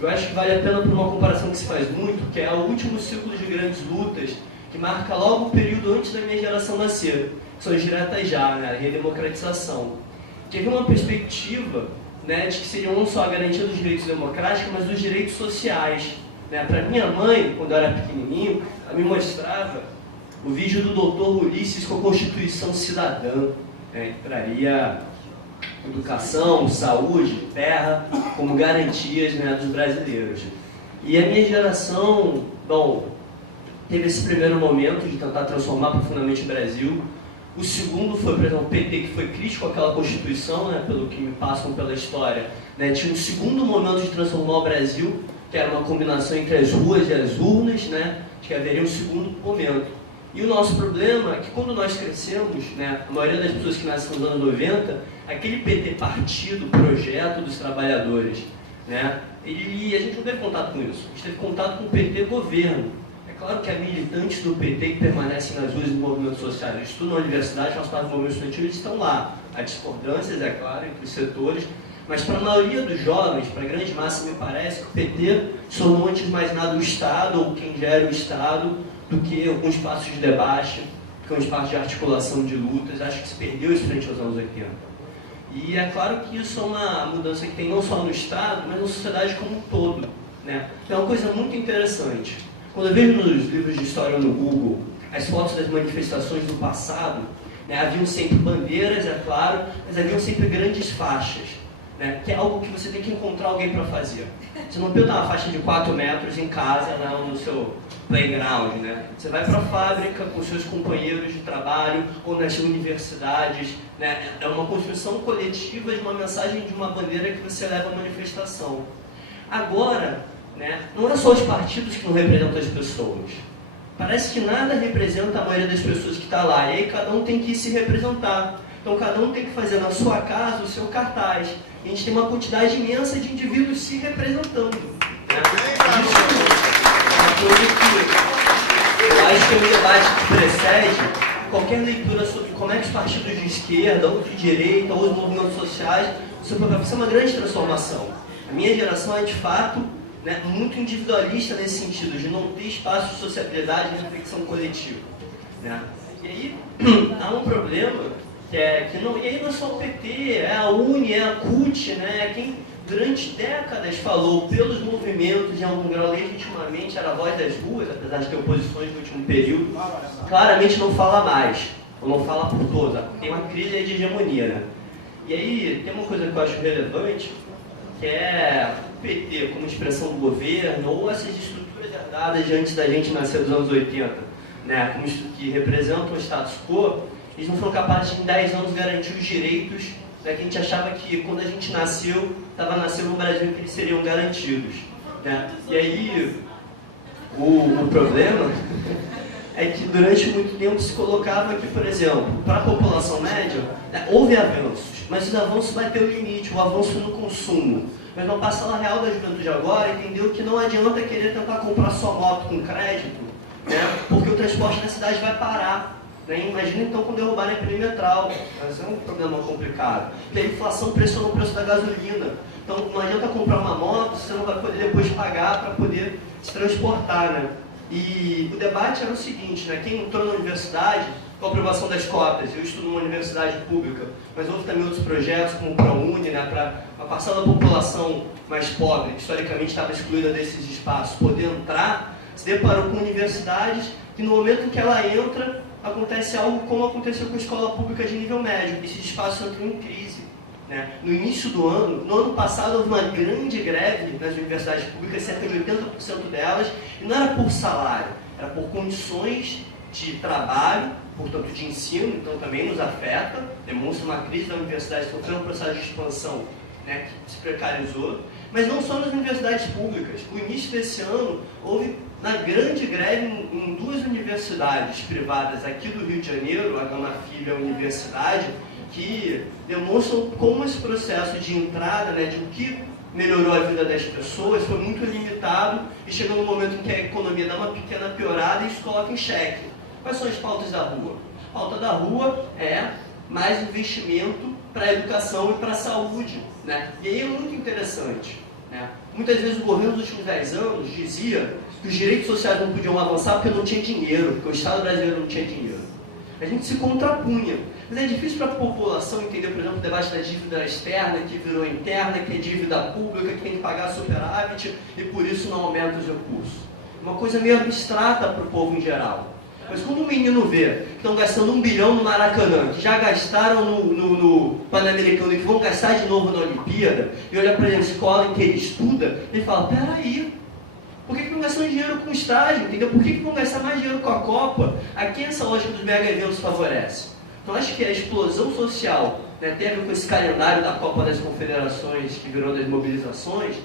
Eu acho que vale a pena por uma comparação que se faz muito, que é o último ciclo de grandes lutas, que marca logo o período antes da minha geração nascer, que são as diretas já, né, a redemocratização. Que havia uma perspectiva, né, de que seria não só a garantia dos direitos democráticos, mas dos direitos sociais. Né? Para minha mãe, quando eu era pequenininho, ela me mostrava o vídeo do Dr. Ulisses com a Constituição Cidadã, né, que traria educação, saúde, terra como garantias, né, dos brasileiros. E a minha geração, bom, teve esse primeiro momento de tentar transformar profundamente o Brasil. O segundo foi, por exemplo, o PT, que foi crítico àquela Constituição, né, pelo que me passam pela história. Né, tinha um segundo momento de transformar o Brasil, que era uma combinação entre as ruas e as urnas, né, de que haveria um segundo momento. E o nosso problema é que quando nós crescemos, né, a maioria das pessoas que nascem nos anos 90, aquele PT partido, projeto dos trabalhadores, né, a gente não teve contato com isso, a gente teve contato com o PT governo. É claro que há militantes do PT que permanecem nas ruas dos movimentos sociais, eles estudam na universidade, fazem parte do movimento estudantil, eles estão lá. Há discordâncias, é claro, entre os setores, mas para a maioria dos jovens, para a grande massa, me parece que o PT se tornou antes de mais nada o Estado, ou quem gera o Estado, do que um espaço de debate, do que um espaço de articulação de lutas. Acho que se perdeu isso frente aos anos 80. E é claro que isso é uma mudança que tem não só no Estado, mas na sociedade como um todo. Né? É uma coisa muito interessante. Quando eu vejo nos livros de história no Google as fotos das manifestações do passado, né, haviam sempre bandeiras, é claro, mas haviam sempre grandes faixas. Né, que é algo que você tem que encontrar alguém para fazer. Você não pinta uma faixa de 4 metros em casa, não, no seu playground. Né? Você vai para a fábrica com seus companheiros de trabalho ou nas universidades. Né? É uma construção coletiva de uma mensagem de uma bandeira que você leva à manifestação. Agora, né, não é só os partidos que não representam as pessoas. Parece que nada representa a maioria das pessoas que está lá. E aí cada um tem que se representar. Então cada um tem que fazer na sua casa o seu cartaz. E a gente tem uma quantidade imensa de indivíduos se representando. Né? Isso é uma coisa que eu acho que é um debate que precede qualquer leitura sobre como é que os partidos de esquerda, ou de direita, ou os movimentos sociais, isso é uma grande transformação. A minha geração é de fato, né, muito individualista nesse sentido, de não ter espaço de sociabilidade e reflexão coletiva. Né? E aí há um problema que não, e aí não é só o PT, é a UNE, é a CUT, né, quem durante décadas falou pelos movimentos, em algum grau legitimamente era a voz das ruas, apesar de ter oposições no último período, claramente não fala mais, ou não fala por toda, tem uma crise de hegemonia. Né? E aí tem uma coisa que eu acho relevante, que é o PT como expressão do governo, ou essas estruturas herdadas de antes da gente nascer dos anos 80, né, como que representam o status quo. Eles não foram capazes de, em 10 anos, garantir os direitos, né, que a gente achava que, quando a gente nasceu, estava nascendo no Brasil, que eles seriam garantidos. Né? E aí, o problema é que, durante muito tempo, se colocava que, por exemplo, para a população média, né, houve avanços, mas os avanços vai ter o limite, o avanço no consumo. Mas uma parcela real da juventude agora entendeu que não adianta querer tentar comprar sua moto com crédito, né, porque o transporte na cidade vai parar. Imagina então quando derrubarem a perimetral, mas é um problema complicado. Porque a inflação pressiona o preço da gasolina. Então não adianta comprar uma moto, você não vai poder depois pagar para poder se transportar. Né? E o debate era o seguinte, né? Quem entrou na universidade, com a aprovação das cotas, eu estudo numa universidade pública, mas houve também outros projetos como o ProUni, né? Para a parcela da população mais pobre, que historicamente estava excluída desses espaços, poder entrar, se deparou com universidades que no momento em que ela entra, acontece algo como aconteceu com a escola pública de nível médio. Esses espaços entram em crise. Né? No início do ano, no ano passado, houve uma grande greve nas universidades públicas, cerca de 80% delas, e não era por salário, era por condições de trabalho, portanto de ensino, então também nos afeta, demonstra uma crise da universidade, sofrendo um processo de expansão, né, que se precarizou, mas não só nas universidades públicas. No início desse ano, houve uma grande greve em 2 universidades privadas aqui do Rio de Janeiro, a Gama Filho e a Universidade, que demonstram como esse processo de entrada, né, de o que melhorou a vida das pessoas, foi muito limitado e chegou no momento em que a economia dá uma pequena piorada e isso coloca em xeque. Quais são as pautas da rua? A pauta da rua é mais investimento para a educação e para a saúde. Né? E aí é muito interessante. Né? Muitas vezes o governo dos últimos 10 anos dizia que os direitos sociais não podiam avançar porque não tinha dinheiro, porque o Estado brasileiro não tinha dinheiro. A gente se contrapunha. Mas é difícil para a população entender, por exemplo, o debate da dívida externa, que virou interna, que é dívida pública, que tem que pagar superávit e por isso não aumenta os recursos. Uma coisa meio abstrata para o povo em geral. Mas quando o menino vê que estão gastando 1 bilhão no Maracanã, que já gastaram no Pan-Americano e que vão gastar de novo na Olimpíada, e olha para a escola em que ele estuda, ele fala, peraí, por que não gastam dinheiro com estádio, entendeu? Por que não gastar mais dinheiro com a Copa? A quem essa lógica dos mega eventos favorece? Então acho que a explosão social, né, tem a ver com esse calendário da Copa das Confederações, que virou das mobilizações,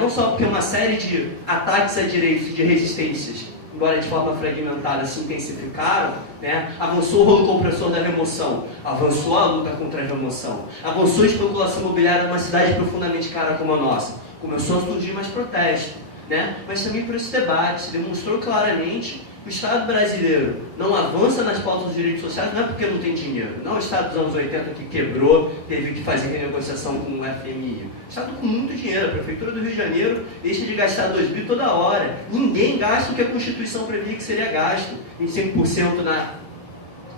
não só porque uma série de ataques a direitos e de resistências, embora de forma fragmentada, se intensificaram, né? Avançou o rolo compressor da remoção, avançou a luta contra a remoção, avançou a especulação imobiliária numa cidade profundamente cara como a nossa, começou a surgir mais protesto, né? Mas também por esse debate, se demonstrou claramente que o Estado brasileiro não avança nas pautas dos direitos sociais, não é porque não tem dinheiro, não é o Estado dos anos 80 que quebrou, teve que fazer renegociação com o FMI. O Estado com muito dinheiro, a Prefeitura do Rio de Janeiro deixa de gastar 2 bi toda hora. Ninguém gasta o que a Constituição previa que seria gasto, 25%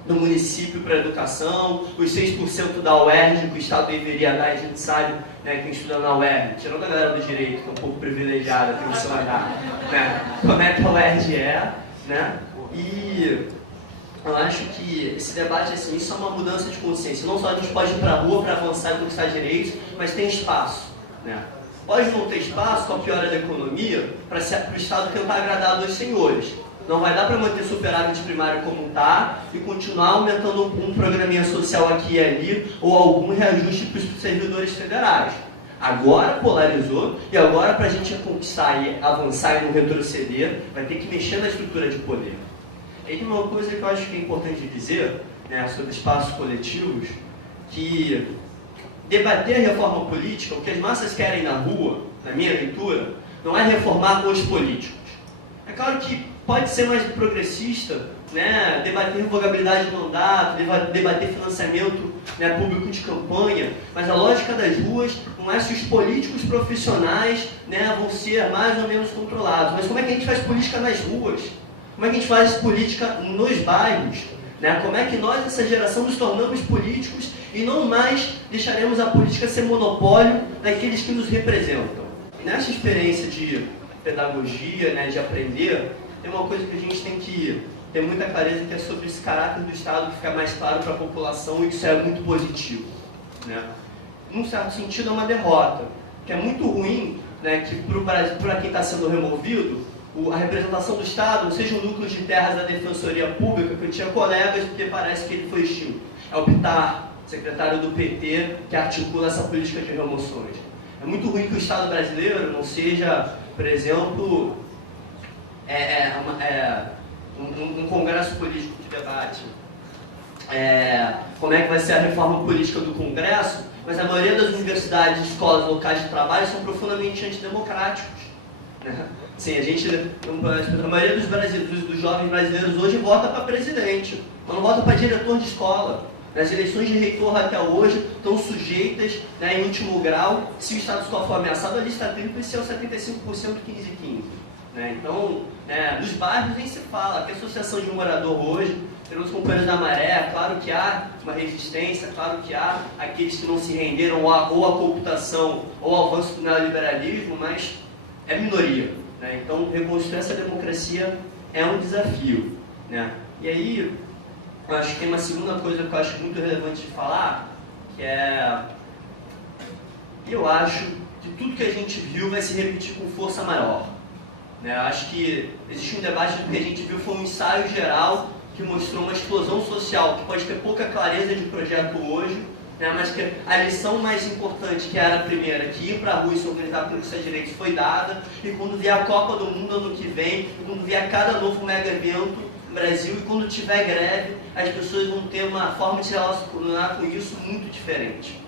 no município para a educação, os 6% da UERJ que o Estado deveria dar, a gente sabe, né, quem estuda na UERJ, tirando a galera do direito, que é um pouco privilegiada, tem o seu olhar, né, como é que a UERJ é, né, e eu acho que esse debate, assim, isso é uma mudança de consciência, não só a gente pode ir para a rua para avançar e conquistar direitos, mas tem espaço, né. Pode não ter espaço com a piora da economia para o Estado tentar agradar a dois senhores. Não vai dar para manter superávit primário como está e continuar aumentando um programinha social aqui e ali ou algum reajuste para os servidores federais. Agora polarizou e agora para a gente conquistar e avançar e não retroceder, vai ter que mexer na estrutura de poder. E tem uma coisa que eu acho que é importante dizer, né, sobre espaços coletivos, que debater a reforma política, o que as massas querem na rua, na minha leitura, não é reformar os políticos. É claro que pode ser mais progressista, né, debater revogabilidade de mandato, debater financiamento, né, público de campanha, mas a lógica das ruas não é se os políticos profissionais, né, vão ser mais ou menos controlados, mas como é que a gente faz política nas ruas? Como é que a gente faz política nos bairros? Né? Como é que nós, essa geração, nos tornamos políticos e não mais deixaremos a política ser monopólio daqueles que nos representam? E nessa experiência de pedagogia, né, de aprender, tem uma coisa que a gente tem que ter muita clareza, que é sobre esse caráter do Estado que fica mais claro para a população, e isso é muito positivo. Né? Num certo sentido, é uma derrota, que é muito ruim, né, que para quem está sendo removido, a representação do Estado seja um núcleo de terras da Defensoria Pública, que eu tinha colegas, porque parece que ele foi extinto. É o Pitar, secretário do PT, que articula essa política de remoções. É muito ruim que o Estado brasileiro não seja, por exemplo, um congresso político de debate. Como é que vai ser a reforma política do Congresso, mas a maioria das universidades e escolas locais de trabalho são profundamente antidemocráticos. Né? Sim, a maioria dos jovens brasileiros hoje vota para presidente, mas não vota para diretor de escola. As eleições de reitor até hoje estão sujeitas, né, em último grau, se o status quo for ameaçado, a lista tríplice é o 75% 15-15. Né? Então, nos bairros nem se fala, que a associação de um morador hoje, pelos companheiros da Maré, claro que há uma resistência, claro que há aqueles que não se renderam ou à cooptação ou ao avanço do neoliberalismo, mas é minoria. Né? Então, reconstruir essa democracia é um desafio. Né? E aí, eu acho que tem uma segunda coisa que eu acho muito relevante de falar, que eu acho que tudo que a gente viu vai se repetir com força maior. Né? Eu acho que existe um debate do que a gente viu, foi um ensaio geral que mostrou uma explosão social, que pode ter pouca clareza de projeto hoje, né? Mas que a lição mais importante, que era a primeira, que ir para a rua e se organizar pelos seus direitos, foi dada, e quando vier a Copa do Mundo ano que vem, e quando vier cada novo mega evento no Brasil, e quando tiver greve, as pessoas vão ter uma forma de se relacionar com isso muito diferente.